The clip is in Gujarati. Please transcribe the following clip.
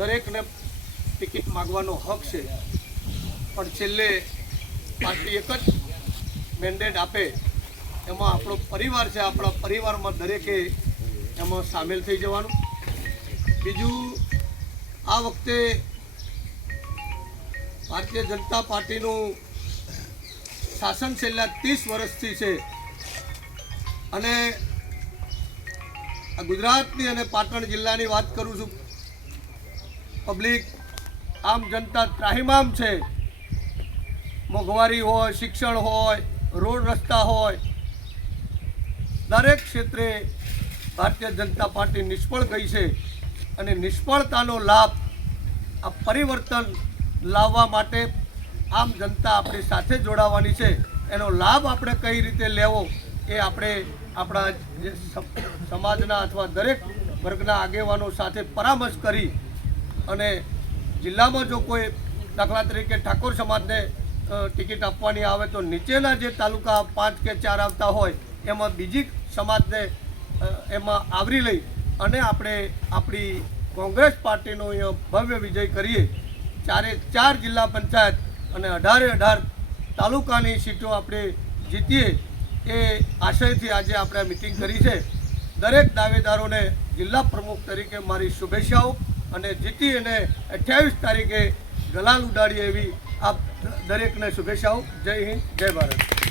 દરેકને ટિકિટ માગવાનો હક છે, પણ છેલ્લે પાર્ટી એક જ મેન્ડેટ આપે એમાં આપણો પરિવાર છે, આપણા પરિવારમાં દરેકે એમાં સામેલ થઈ જવાનું. બીજું, આ વખતે ભારતીય જનતા પાર્ટીનું શાસન છેલ્લા 30 વર્ષથી છે અને ગુજરાતની અને પાટણ જિલ્લાની વાત કરું છું. પબ્લિક, આમ જનતા ત્રાહિમામ છે. મોંઘવારી હોય, શિક્ષણ હોય, રોડ રસ્તા હોય, દરેક ક્ષેત્રે ભારતીય જનતા પાર્ટી નિષ્ફળ ગઈ છે અને નિષ્ફળતાનો લાભ આ પરિવર્તન લાવવા માટે આમ જનતા આપણી સાથે જોડાવાની છે. એનો લાભ આપણે કઈ રીતે લેવો એ આપણે આપણા જે સમાજના અથવા દરેક વર્ગના આગેવાનો સાથે પરામર્શ કરી અને જિલ્લામાં જો કોઈ દાખલા તરીકે ઠાકોર સમાજને ટિકિટ આપવાની આવે તો નીચેના જે તાલુકા 5 કે 4 આવતા હોય એમાં બીજી સમાજને એમાં આવરી લઈ અને આપણે આપણી કોંગ્રેસ પાર્ટીનો અહીંયા ભવ્ય વિજય કરીએ. 4 જિલ્લા પંચાયત અને 18 તાલુકાની સીટો આપણે જીતીએ એ આશયથી આજે આપણે મિટિંગ કરી છે. દરેક દાવેદારોને જિલ્લા પ્રમુખ તરીકે મારી શુભેચ્છાઓ અને જીતી અને 28 તારીખે ગલાલ ઉડાડીએ એવી આપ દરેકને શુભેચ્છાઓ. જય હિન્દ, જય ભારત.